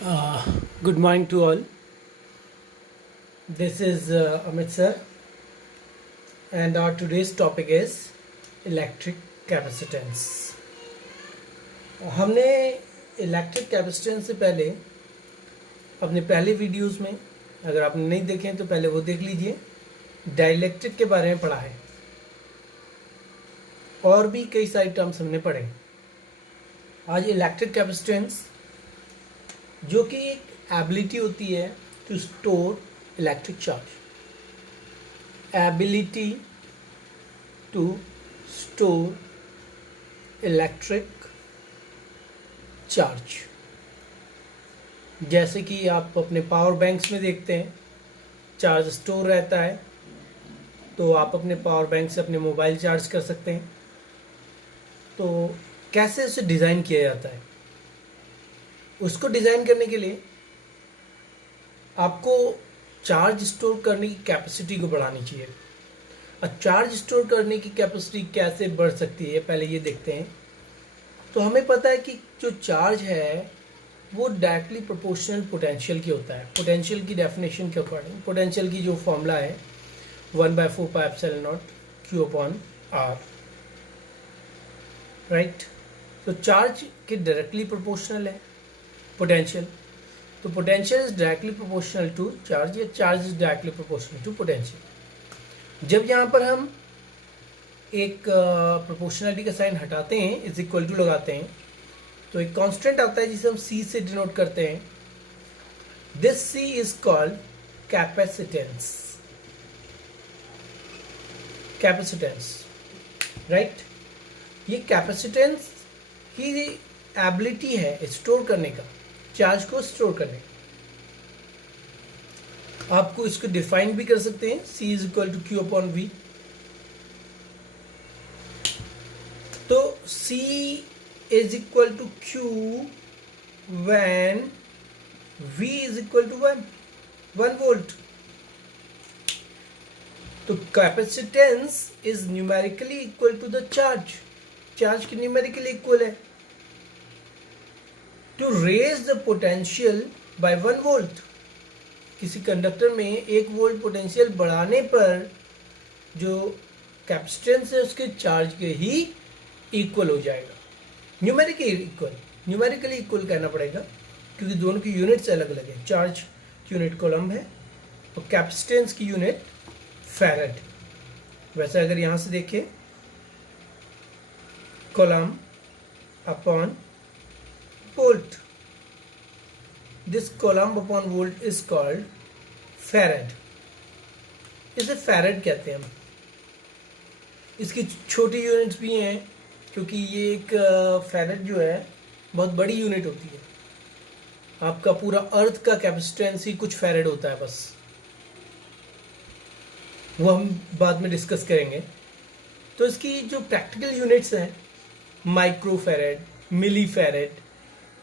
Good morning to all. This is Amit sir, and our today's topic is electric capacitance. हमने electric capacitance से पहले अपने पहले videos में, अगर आपने नहीं देखे तो पहले वो देख लीजिए, डाइलेक्ट्रिक के बारे में पढ़ा है और भी कई सारे टर्म्स हमने पढ़े। आज इलेक्ट्रिक कैपेसिटेंस जो कि एक एबिलिटी होती है to store electric charge, ability to store electric charge. जैसे कि आप अपने पावर बैंक्स में देखते हैं चार्ज स्टोर रहता है, तो आप अपने पावर बैंक से अपने मोबाइल चार्ज कर सकते हैं। तो कैसे उसे डिज़ाइन किया जाता है, उसको डिज़ाइन करने के लिए आपको चार्ज स्टोर करने की कैपेसिटी को बढ़ानी चाहिए। और चार्ज स्टोर करने की कैपेसिटी कैसे बढ़ सकती है, पहले ये देखते हैं। तो हमें पता है कि जो चार्ज है वो डायरेक्टली प्रोपोर्शनल पोटेंशियल की होता है। पोटेंशियल की डेफिनेशन के अकॉर्डिंग पोटेंशियल की जो फॉर्मूला है 1/4πε0 Q/R, राइट। तो चार्ज के डायरेक्टली प्रोपोर्शनल है पोटेंशियल, तो potential is directly proportional to charge, या charge is directly proportional to potential. जब यहाँ पर हम एक प्रोपोर्शनलिटी का साइन हटाते हैं, इज इक्वल टू लगाते हैं, तो एक कांस्टेंट आता है जिसे हम सी से डिनोट करते हैं। This C is called capacitance, capacitance, right. ये कैपेसिटेंस की एबिलिटी है स्टोर करने का, चार्ज को स्टोर करने का। आपको इसको डिफाइन भी कर सकते हैं, C is equal to Q/V। तो C is equal to Q when V is equal to 1 volt. तो capacitance is numerically equal to the charge, charge की न्यूमेरिकली इक्वल है। To raise the potential by 1 volt, किसी conductor में 1 volt potential बढ़ाने पर जो capacitance है उसके चार्ज के ही इक्वल हो जाएगा। न्यूमेरिकली इक्वल कहना पड़ेगा क्योंकि दोनों की यूनिट्स अलग अलग है। चार्ज की यूनिट कूलम्ब है और कैपेसिटेंस की यूनिट फैराड। वैसे अगर यहाँ से देखें, coulomb upon volt, this coulomb upon volt is called farad। इसे फैराड कहते हैं हम। इसकी छोटी यूनिट्स भी हैं क्योंकि ये एक फैराड जो है बहुत बड़ी यूनिट होती है। आपका पूरा अर्थ का कैपेसिटेंस ही कुछ फैराड होता है बस, वो हम बाद में डिस्कस करेंगे। तो इसकी जो प्रैक्टिकल यूनिट्स हैं माइक्रो फैराड, मिली फैराड,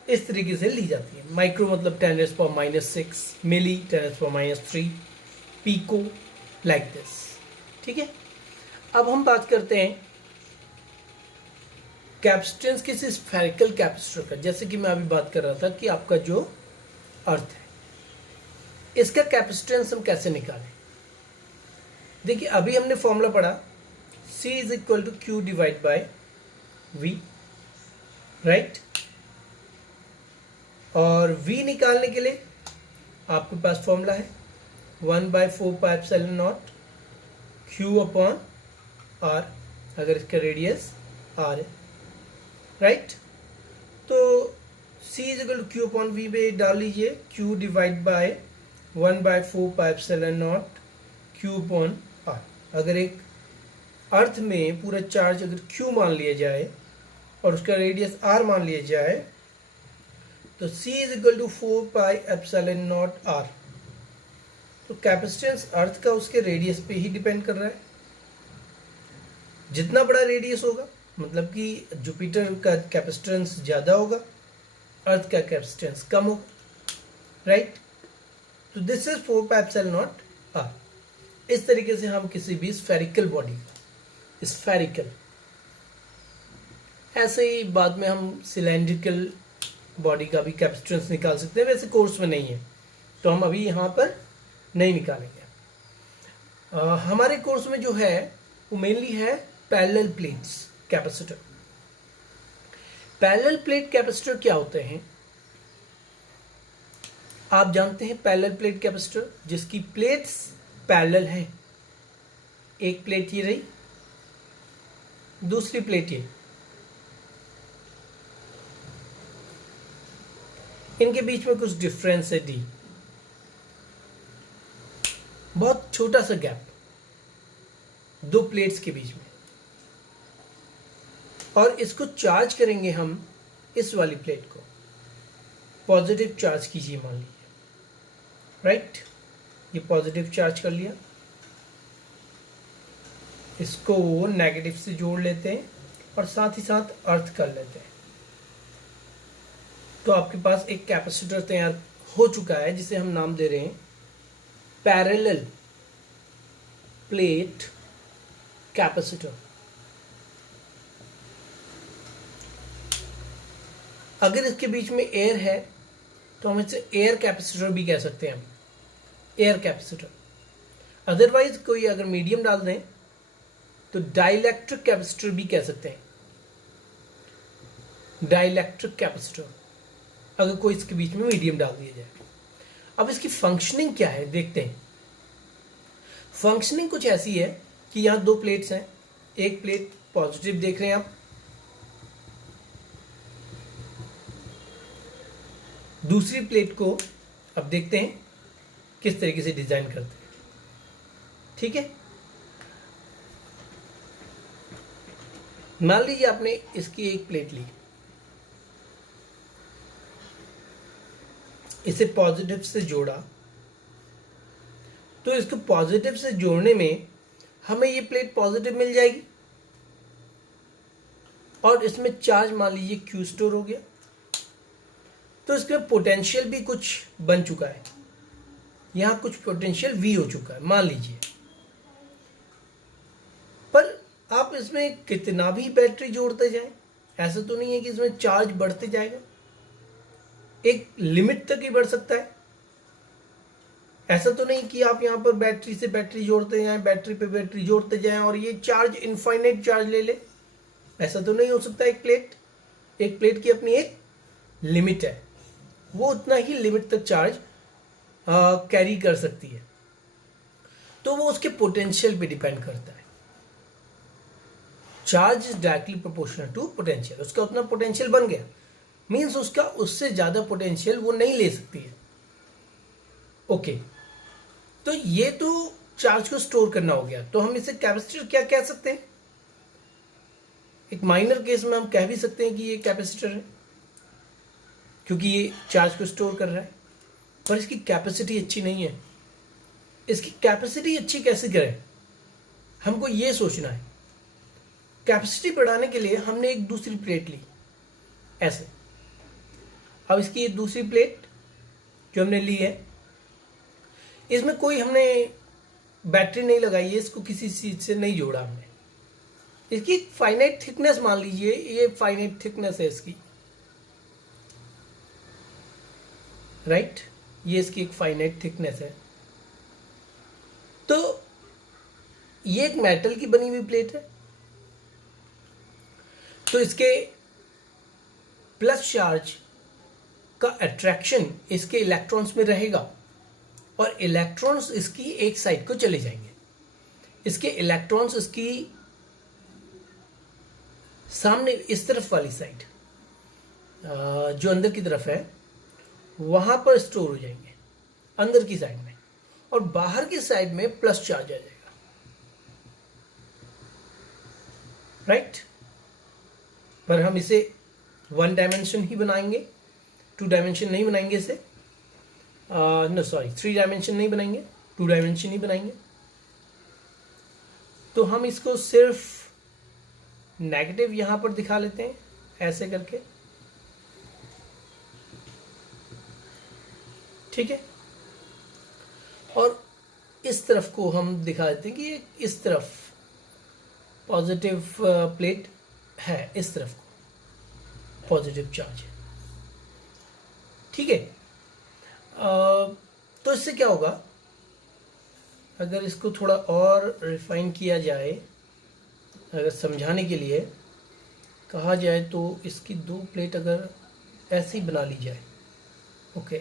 इस तरीके से ली जाती है। माइक्रो मतलब 10⁻⁻⁶, मिली 10⁻⁻3, पीको, लाइक दिस, ठीक है। अब हम बात करते हैं कैपेसिटेंस किसी स्फेरिकल कैपेसिटर का। जैसे कि मैं अभी बात कर रहा था कि आपका जो अर्थ है, इसका कैपेसिटेंस हम कैसे निकालें। देखिए अभी हमने फॉर्मूला पढ़ा, C is equal to Q/V, right. और V निकालने के लिए आपके पास फॉर्मूला है 1/4πε0 Q/R, अगर इसका रेडियस R है, राइट। तो C is equal to Q/V पे डाल लीजिए, Q/1/4πε0 Q/R। अगर एक अर्थ में पूरा चार्ज अगर Q मान लिया जाए और उसका रेडियस R मान लिया जाए, तो C is equal to 4πε0R। तो कैपेसिटेंस अर्थ का उसके रेडियस पे ही डिपेंड कर रहा है। जितना बड़ा रेडियस होगा मतलब कि जुपिटर का कैपेसिटेंस ज़्यादा होगा, अर्थ का कैपेसिटेंस कम होगा, राइट। तो दिस इज 4πε0R। इस तरीके से हम किसी भी स्फेरिकल बॉडी, स्फेरिकल, ऐसे ही बाद में हम सिलेंड्रिकल बॉडी का भी कैपेसिटेंस निकाल सकते हैं, वैसे कोर्स में नहीं है तो हम अभी यहाँ पर नहीं निकालेंगे। हमारे कोर्स में जो है वो मेनली है parallel plates capacitor. Parallel plate capacitor क्या होते हैं आप जानते हैं? पैरेलल प्लेट कैपेसिटर जिसकी प्लेट्स पैरेलल हैं, एक प्लेट ये रही, दूसरी प्लेट ये, इनके बीच में कुछ डिफरेंस है डी, बहुत छोटा सा गैप दो प्लेट्स के बीच में, और इसको चार्ज करेंगे हम इस वाली प्लेट को, पॉजिटिव चार्ज कीजिए मान लीजिए, राइट, ये पॉजिटिव चार्ज कर लिया, इसको नेगेटिव से जोड़ लेते हैं और साथ ही साथ अर्थ कर लेते हैं, तो आपके पास एक कैपेसिटर तैयार हो चुका है जिसे हम नाम दे रहे हैं पैरेलल प्लेट कैपेसिटर। अगर इसके बीच में एयर है तो हम इसे एयर कैपेसिटर भी कह सकते हैं, एयर कैपेसिटर। अदरवाइज कोई अगर मीडियम डाल दें तो डाइलेक्ट्रिक कैपेसिटर भी कह सकते हैं, डाइलेक्ट्रिक कैपेसिटर, अगर कोई इसके बीच में मीडियम डाल दिया जाए। अब इसकी फंक्शनिंग क्या है देखते हैं। फंक्शनिंग कुछ ऐसी है कि यहां दो प्लेट्स हैं, एक प्लेट पॉजिटिव देख रहे हैं आप, दूसरी प्लेट को अब देखते हैं किस तरीके से डिजाइन करते हैं, ठीक है। मान लीजिए आपने इसकी एक प्लेट ली, इसे पॉजिटिव से जोड़ा, तो इसको पॉजिटिव से जोड़ने में हमें ये प्लेट पॉजिटिव मिल जाएगी और इसमें चार्ज मान लीजिए क्यू स्टोर हो गया, तो इसमें पोटेंशियल भी कुछ बन चुका है, यहां कुछ पोटेंशियल वी हो चुका है मान लीजिए। पर आप इसमें कितना भी बैटरी जोड़ते जाएं, ऐसा तो नहीं है कि इसमें चार्ज बढ़ते जाएगा, एक लिमिट तक ही बढ़ सकता है। ऐसा तो नहीं कि आप यहां पर बैटरी से बैटरी जोड़ते जाएं, बैटरी पे बैटरी जोड़ते जाएं और ये चार्ज इनफाइनाइट चार्ज ले ले, ऐसा तो नहीं हो सकता। एक प्लेट की अपनी एक लिमिट है, वो उतना ही लिमिट तक चार्ज कैरी कर सकती है, तो वो उसके पोटेंशियल पे डिपेंड करता है। Charge is directly proportional to potential, उसका उतना पोटेंशियल बन गया, मीन्स उसका उससे ज्यादा पोटेंशियल वो नहीं ले सकती है। ओके, तो ये तो चार्ज को स्टोर करना हो गया, तो हम इसे कैपेसिटर क्या कह सकते हैं? एक माइनर केस में हम कह भी सकते हैं कि ये कैपेसिटर है क्योंकि ये चार्ज को स्टोर कर रहा है, पर इसकी कैपेसिटी अच्छी नहीं है। इसकी कैपेसिटी अच्छी कैसे करें, हमको ये सोचना है। कैपेसिटी बढ़ाने के लिए हमने एक दूसरी प्लेट ली ऐसे, अब इसकी ये दूसरी प्लेट जो हमने ली है, इसमें कोई हमने बैटरी नहीं लगाई है, इसको किसी चीज से नहीं जोड़ा हमने, इसकी फाइनाइट थिकनेस मान लीजिए, ये फाइनाइट थिकनेस है इसकी, राइट, ये इसकी एक फाइनाइट थिकनेस है। तो ये एक मेटल की बनी हुई प्लेट है, तो इसके प्लस चार्ज का अट्रैक्शन इसके इलेक्ट्रॉन्स में रहेगा और इलेक्ट्रॉन्स इसकी एक साइड को चले जाएंगे। इसके इलेक्ट्रॉन्स इसकी सामने इस तरफ वाली साइड जो अंदर की तरफ है वहां पर स्टोर हो जाएंगे अंदर की साइड में, और बाहर की साइड में प्लस चार्ज आ जाएगा, राइट। पर हम इसे वन डायमेंशन ही बनाएंगे, टू डायमेंशन नहीं बनाएंगे इसे, नो सॉरी, थ्री डायमेंशन नहीं बनाएंगे, टू डायमेंशन ही बनाएंगे। तो हम इसको सिर्फ नेगेटिव यहां पर दिखा लेते हैं ऐसे करके, ठीक है, और इस तरफ को हम दिखा देते हैं कि इस तरफ पॉजिटिव प्लेट है, इस तरफ को पॉजिटिव चार्ज है, ठीक है। तो इससे क्या होगा, अगर इसको थोड़ा और रिफाइन किया जाए, अगर समझाने के लिए कहा जाए तो इसकी दो प्लेट अगर ऐसी बना ली जाए, ओके,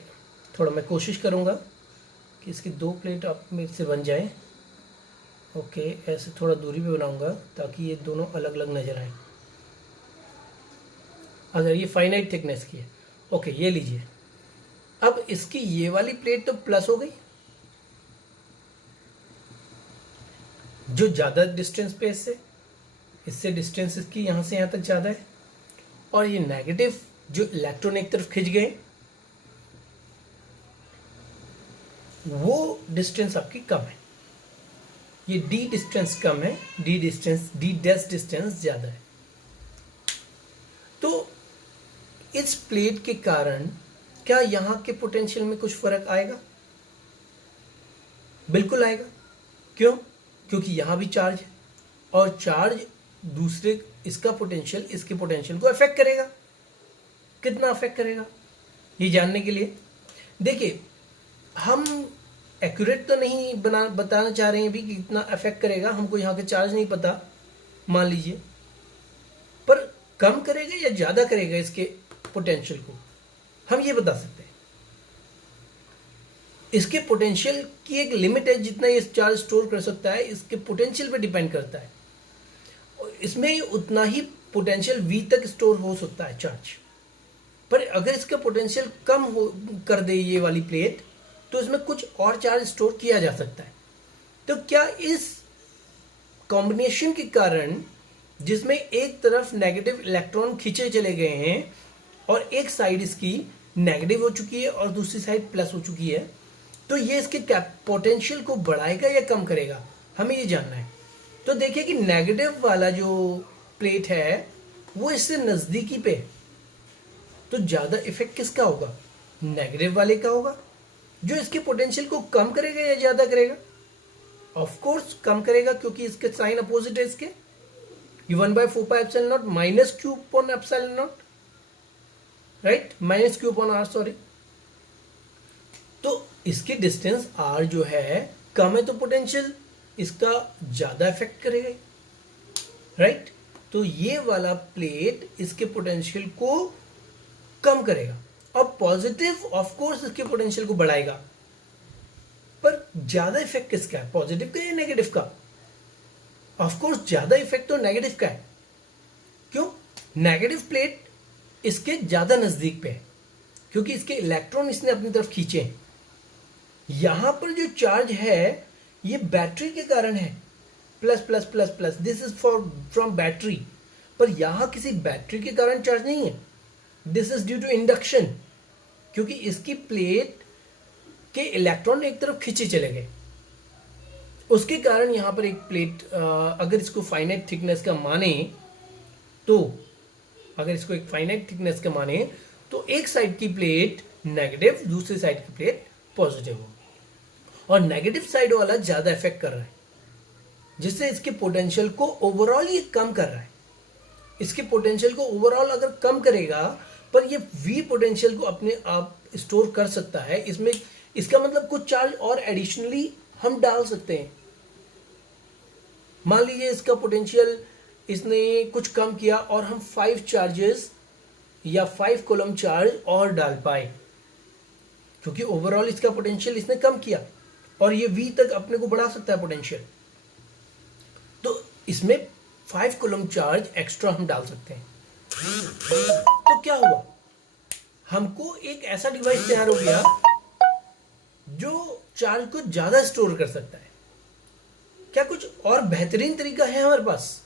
थोड़ा मैं कोशिश करूँगा कि इसकी दो प्लेट आप मेरे से बन जाए। ओके, ऐसे थोड़ा दूरी पे बनाऊंगा ताकि ये दोनों अलग अलग नज़र आए। अगर ये फाइनाइट थिकनेस की है, ओके, ये लीजिए। अब इसकी ये वाली प्लेट तो प्लस हो गई, जो ज़्यादा डिस्टेंस पे इससे डिस्टेंस इसकी यहाँ से यहाँ तक ज़्यादा है, और ये नेगेटिव जो इलेक्ट्रॉन एक तरफ खिंच गए, वो डिस्टेंस आपकी कम है। ये डी डिस्टेंस कम है, डी डैश डिस्टेंस ज़्यादा है। तो इस प्लेट के कारण क्या यहाँ के पोटेंशियल में कुछ फर्क आएगा? बिल्कुल आएगा। क्यों? क्योंकि यहाँ भी चार्ज है, और चार्ज दूसरे इसका पोटेंशियल इसके पोटेंशियल को अफेक्ट करेगा। कितना अफेक्ट करेगा, ये जानने के लिए देखिए, हम एक्यूरेट तो नहीं बताना चाह रहे हैं अभी कि कितना अफेक्ट करेगा, हमको यहाँ के चार्ज नहीं पता मान लीजिए, पर कम करेगा या ज़्यादा करेगा इसके पोटेंशियल को, हम ये बता सकते हैं। इसके पोटेंशियल की एक लिमिट है, जितना ये चार्ज स्टोर कर सकता है, इसके पोटेंशियल पे डिपेंड करता है। इसमें उतना ही पोटेंशियल V तक स्टोर हो सकता है चार्ज, पर अगर इसका पोटेंशियल कम हो कर दे ये वाली प्लेट, तो इसमें कुछ और चार्ज स्टोर किया जा सकता है। तो क्या इस कॉम्बिनेशन के कारण, जिसमें एक तरफ नेगेटिव इलेक्ट्रॉन खींचे चले गए हैं और एक साइड इसकी नेगेटिव हो चुकी है और दूसरी साइड प्लस हो चुकी है, तो ये इसके पोटेंशियल को बढ़ाएगा या कम करेगा, हमें ये जानना है। तो देखिए कि नेगेटिव वाला जो प्लेट है वो इससे नज़दीकी पे, तो ज़्यादा इफेक्ट किसका होगा? नेगेटिव वाले का होगा, जो इसके पोटेंशियल को कम करेगा या ज़्यादा करेगा? ऑफ कोर्स कम करेगा, क्योंकि इसके साइन अपोजिट है इसके। ये 1/4πε0 minus Q upon ε0, right, minus Q upon r, sorry. तो इसकी डिस्टेंस r जो है कम है, तो पोटेंशियल इसका ज्यादा इफेक्ट करेगा, राइट। तो ये वाला प्लेट इसके पोटेंशियल को कम करेगा, और पॉजिटिव ऑफ कोर्स इसके पोटेंशियल को बढ़ाएगा। पर ज्यादा इफेक्ट किसका है, पॉजिटिव का या नेगेटिव का? ऑफ कोर्स ज्यादा इफेक्ट तो नेगेटिव का है। क्यों? नेगेटिव प्लेट इसके ज्यादा नजदीक पे है, क्योंकि इसके इलेक्ट्रॉन इसने अपनी तरफ खींचे हैं। यहां पर जो चार्ज है ये बैटरी के कारण है, plus plus plus plus, this is from battery. पर यहां किसी बैटरी के कारण चार्ज नहीं है, this is due to induction, क्योंकि इसकी प्लेट के इलेक्ट्रॉन एक तरफ खींचे चले गए, उसके कारण यहां पर एक प्लेट, अगर इसको फाइनाइट थिकनेस का माने तो, अगर इसको एक फाइनाइट थिकनेस का माने तो एक साइड की प्लेट नेगेटिव, दूसरी साइड की प्लेट पॉजिटिव होगी, और नेगेटिव साइड वाला ज्यादा इफेक्ट कर रहा है, जिससे इसके पोटेंशियल को ओवरऑल ये कम कर रहा है। इसके पोटेंशियल को ओवरऑल अगर कम करेगा, पर ये V पोटेंशियल को अपने आप स्टोर कर सकता है इसमें। इसका मतलब कुछ चार्ज और एडिशनली हम डाल सकते हैं। मान लीजिए इसका पोटेंशियल इसने कुछ कम किया और हम 5 चार्जेस या 5 कॉलम चार्ज और डाल पाए, क्योंकि ओवरऑल इसका पोटेंशियल इसने कम किया, और ये V तक अपने को बढ़ा सकता है पोटेंशियल। तो इसमें 5 कॉलम चार्ज एक्स्ट्रा हम डाल सकते हैं। तो क्या हुआ, हमको एक ऐसा डिवाइस तैयार हो गया जो चार्ज को ज्यादा स्टोर कर सकता है। क्या कुछ और बेहतरीन तरीका है हमारे पास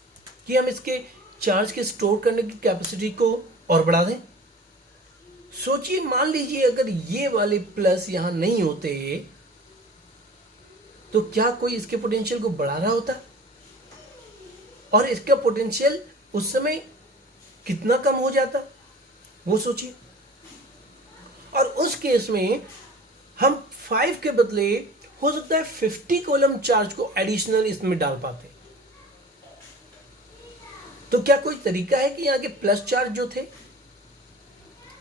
कि हम इसके चार्ज के स्टोर करने की कैपेसिटी को और बढ़ा दें? सोचिए, मान लीजिए अगर ये वाले प्लस यहां नहीं होते तो क्या कोई इसके पोटेंशियल को बढ़ा रहा होता? और इसका पोटेंशियल उस समय कितना कम हो जाता, वो सोचिए। और उस केस में हम 5 के बदले हो सकता है 50 कॉलम चार्ज को एडिशनल इसमें डाल पाते। तो क्या कोई तरीका है कि यहां के प्लस चार्ज जो थे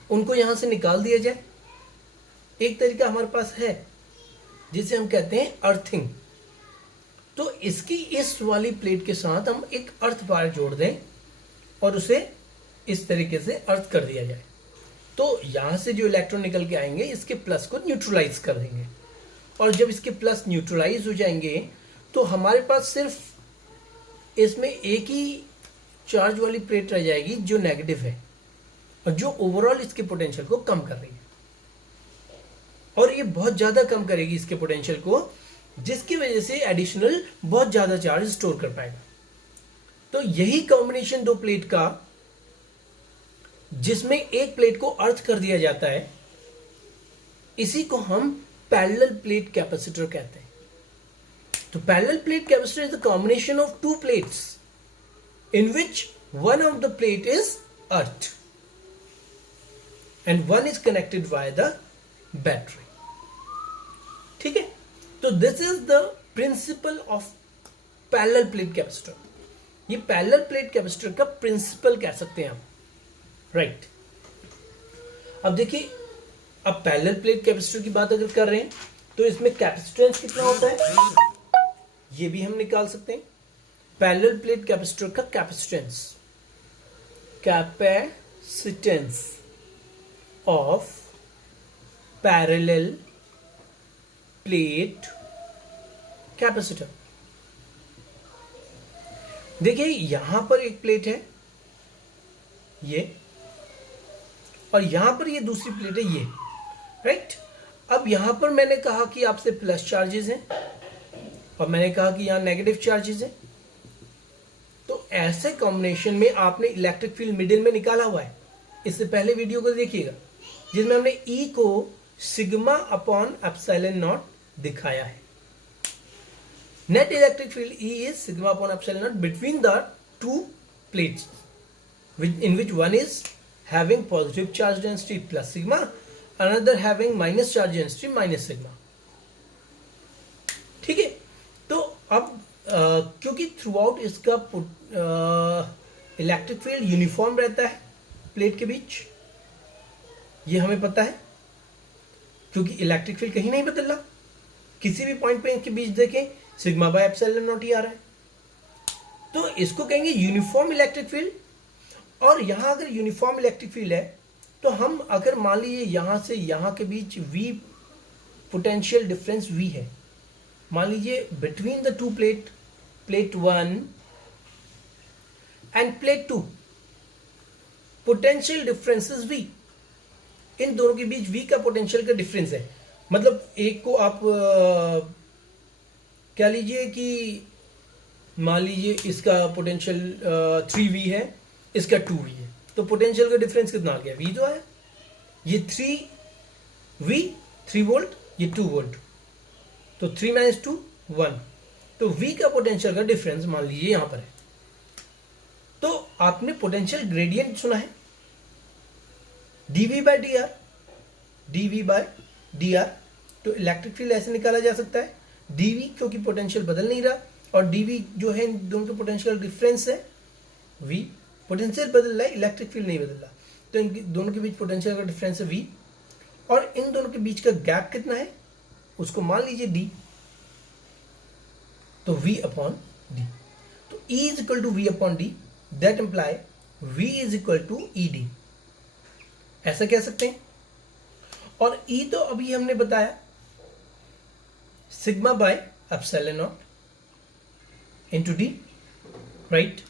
उनको यहां से निकाल दिया जाए? एक तरीका हमारे पास है जिसे हम कहते हैं अर्थिंग। तो इसकी इस वाली प्लेट के साथ हम एक अर्थ वायर जोड़ दें और उसे इस तरीके से अर्थ कर दिया जाए, तो यहां से जो इलेक्ट्रॉन निकल के आएंगे इसके प्लस को न्यूट्रलाइज कर देंगे, और जब इसके प्लस न्यूट्रलाइज हो जाएंगे तो हमारे पास सिर्फ इसमें एक ही चार्ज वाली प्लेट रह जाएगी जो नेगेटिव है और जो ओवरऑल इसके पोटेंशियल को कम कर रही है, और ये बहुत ज्यादा कम करेगी इसके पोटेंशियल को, जिसकी वजह से एडिशनल बहुत ज्यादा चार्ज स्टोर कर पाएगा। तो यही कॉम्बिनेशन दो प्लेट का, जिसमें एक प्लेट को अर्थ कर दिया जाता है, इसी को हम पैरेलल प्लेट कैपेसिटर कहते हैं। तो parallel plate capacitor is the combination of to plates in which one of the plate is earth and one is connected via the battery. ठीक है, तो this is the principle of parallel plate capacitor. ये parallel plate capacitor का principal कह सकते हैं आप, right. अब देखिए, अब पैरेलल प्लेट कैपेसिटर की बात अगर कर रहे हैं तो इसमें कैपेसिटेंस कितना होता है ये भी हम निकाल सकते हैं। पैरेलल प्लेट कैपेसिटर का capacitance of parallel plate capacitor, देखिए यहां पर एक प्लेट है ये, और यहां पर ये दूसरी प्लेट है ये, राइट। अब यहां पर मैंने कहा कि आपसे प्लस चार्जेस हैं और मैंने कहा कि यहां नेगेटिव चार्जेस हैं, तो ऐसे कॉम्बिनेशन में आपने इलेक्ट्रिक फील्ड मिडिल में निकाला हुआ है। इससे पहले वीडियो को देखिएगा जिसमें हमने E को सिग्मा अपॉन एप्सिलॉन नॉट दिखाया है। Net electric field E is sigma upon epsilon not between the two plates in which one is having positive charge density plus sigma, another having minus charge density minus sigma। ठीक है, तो अब क्योंकि through out इसका electric field uniform रहता है plate के बीच, ये हमें पता है, क्योंकि इलेक्ट्रिक फील्ड कहीं नहीं बदल रहा, किसी भी पॉइंट पे इनके बीच देखें सिग्मा बाय एप्सिलॉन नॉट ही आ रहा है, तो इसको कहेंगे यूनिफॉर्म इलेक्ट्रिक फील्ड। और यहां अगर यूनिफॉर्म इलेक्ट्रिक फील्ड है तो हम अगर मान लीजिए यहां से यहां के बीच V पोटेंशियल डिफरेंस V है, मान लीजिए between the two plate, plate 1 end plate 2 potential difference is V, इन दोनों के बीच V का पोटेंशियल का डिफरेंस है। मतलब एक को आप क्या लीजिए कि मान लीजिए इसका पोटेंशियल 3V है, इसका 2V है, तो पोटेंशियल का डिफरेंस कितना आ गया V जो है, ये 3V 3 वोल्ट, ये 2 वोल्ट, तो 3 माइनस 2 1, तो V का पोटेंशियल का डिफरेंस मान लीजिए यहां पर है। तो आपने पोटेंशियल ग्रेडियंट सुना है dV by d r, dV by d r, तो इलेक्ट्रिक फील्ड ऐसे निकाला जा सकता है dV, क्योंकि पोटेंशियल बदल नहीं रहा, और dV जो है इन दोनों के पोटेंशियल डिफरेंस है V, पोटेंशियल बदल रहा है, इलेक्ट्रिक फील्ड नहीं बदल रहा, तो इन दोनों के बीच पोटेंशियल का डिफरेंस है V, और इन दोनों के बीच का गैप कितना है उसको मान लीजिए D, तो V अपॉन D, तो E is equal to V upon D, that imply V is equal to ED, ऐसा कह सकते हैं। और E तो अभी हमने बताया sigma by epsilon not into D, right.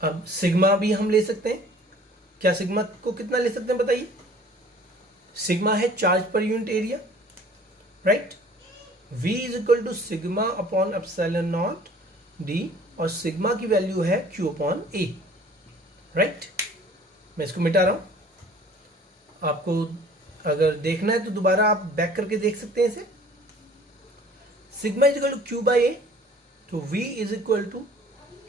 अब सिग्मा भी हम ले सकते हैं, क्या सिग्मा को कितना ले सकते हैं बताइए, सिग्मा है चार्ज पर unit area, right. V is equal to sigma upon epsilon nought D, और सिग्मा की वैल्यू है Q अपॉन A, राइट। मैं इसको मिटा रहा हूं, आपको अगर देखना है तो दोबारा आप बैक करके देख सकते हैं इसे। Sigma is equal to Q by A, तो V is equal to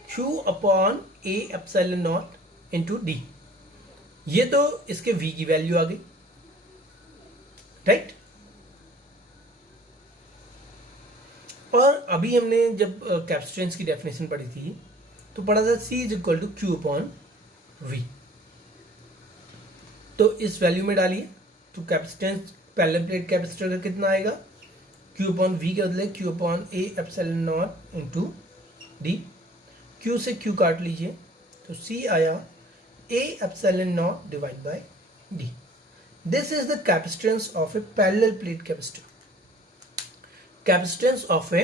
Q upon A epsilon nought into D, ये तो इसके V की वैल्यू आ गई, राइट। और अभी हमने जब कैपेसिटेंस की डेफिनेशन पढ़ी थी तो पढ़ा था C is equal to Q upon V, तो इस वैल्यू में डालिए तो कैपेसिटेंस पैरेलल प्लेट कैपेसिटर का कितना आएगा, क्यू अपॉन वी के बदले क्यू अपॉन ए epsilon nought into D. Q से क्यू काट लीजिए तो सी आया ए epsilon not divide by D. This is the capacitance of A parallel plate capacitor. Capacitance of A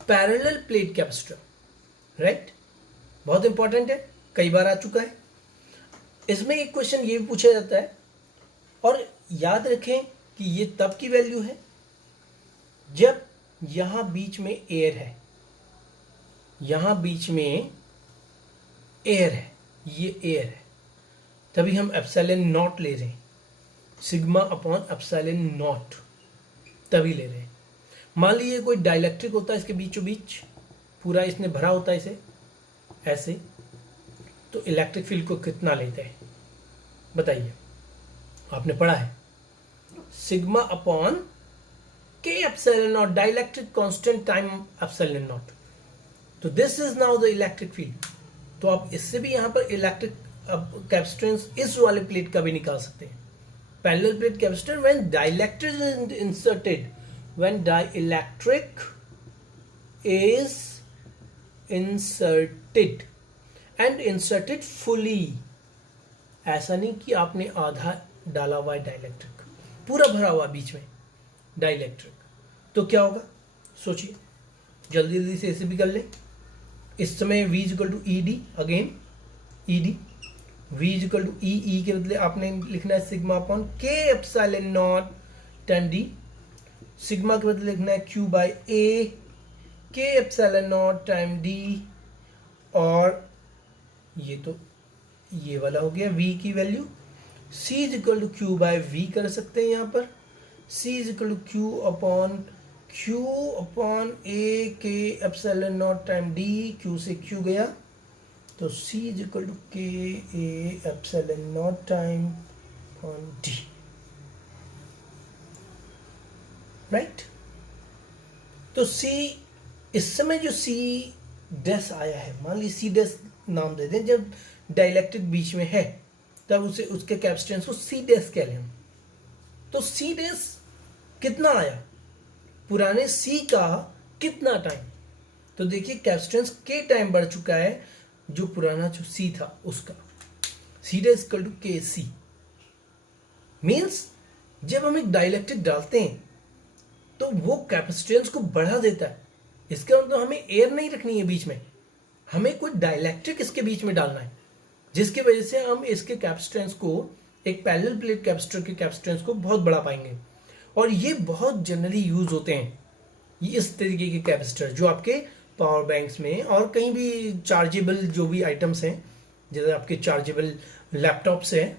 parallel plate capacitor, right, बहुत important है, कई बार आ चुका है। इसमें एक क्वेश्चन ये भी पूछा जाता है, और याद रखें कि ये तब की वैल्यू है जब यहां बीच में एयर है, यहां बीच में एयर है, ये एयर है, तभी हम एप्सिलॉन नॉट ले रहे हैं, सिग्मा अपॉन एप्सिलॉन नॉट तभी ले रहे हैं। मान लीजिए कोई डाइलेक्ट्रिक होता है इसके बीचों बीच, पूरा इसने भरा होता है इसे ऐसे, तो इलेक्ट्रिक फील्ड को कितना लेते हैं बताइए, आपने पढ़ा है, सिग्मा अपॉन के epsilon naught, dielectric constant time epsilon naught. तो this is now the electric field. तो आप इससे भी यहां पर इलेक्ट्रिक कैपेसिटेंस इस वाले प्लेट का भी निकाल सकते हैं। Parallel plate capacitor when dielectric is inserted, when dielectric is inserted and inserted fully, ऐसा नहीं कि आपने आधा डाला हुआ है डाइलेक्ट्रिक, पूरा भरा हुआ बीच में डाइलेक्ट्रिक, तो क्या होगा सोचिए, जल्दी जल्दी से इसे भी कर ले। इस समय V equal to E D, again E D, V equal to E के बदले आपने लिखना है सिग्मा अपॉन के epsilon naught time D, sigma के बदले लिखना है Q बाय ए K epsilon naught time D, और ये तो ये वाला हो गया V की value. C is equal to Q by V कर सकते हैं यहाँ पर, C is equal to Q upon A K epsilon naught time D, Q से क्यू गया तो C is equal to K A epsilon naught time upon D, right. तो C इस समय जो C डैश आया है, मान ली C डैश नाम दे दें, जब डाइलेक्ट्रिक बीच में है तब उसे उसके कैपेसिटेंस को C डैश कह लें। तो C डैश कितना आया, पुराने C का कितना टाइम, तो देखिए कैपेसिटेंस के टाइम बढ़ चुका है, जो पुराना जो C था उसका, C डैश इक्वल टू के सी। मीन्स जब हम एक डाइलेक्ट्रिक डालते हैं तो वो कैपेसिटेंस को बढ़ा देता है, इसका मतलब हमें एयर नहीं रखनी है बीच में, हमें कोई डाइलेक्ट्रिक इसके बीच में डालना है, जिसकी वजह से हम इसके कैपेसिटेंस को, एक पैरेलल प्लेट कैपेसिटर के कैपेसिटेंस को बहुत बढ़ा पाएंगे। और ये बहुत जनरली यूज होते हैं, ये इस तरीके के कैपेसिटर जो आपके पावर बैंक्स में और कहीं भी चार्जेबल जो भी आइटम्स हैं, जैसे आपके चार्जेबल लैपटॉप्स हैं,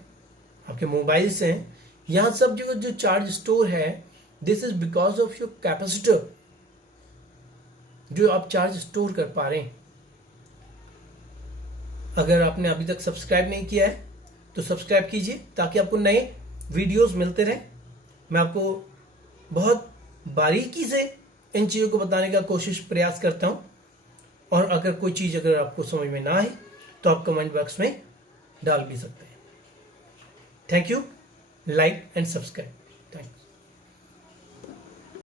आपके मोबाइल्स हैं, यहाँ सब जगह जो चार्ज स्टोर है, this is because of your capacitor, जो आप चार्ज स्टोर कर पा रहे हैं। अगर आपने अभी तक सब्सक्राइब नहीं किया है तो सब्सक्राइब कीजिए ताकि आपको नए वीडियोस मिलते रहें। मैं आपको बहुत बारीकी से इन चीज़ों को बताने का प्रयास करता हूं, और अगर कोई चीज़ अगर आपको समझ में ना आए तो आप कमेंट बॉक्स में डाल भी सकते हैं। Thank you, like and subscribe.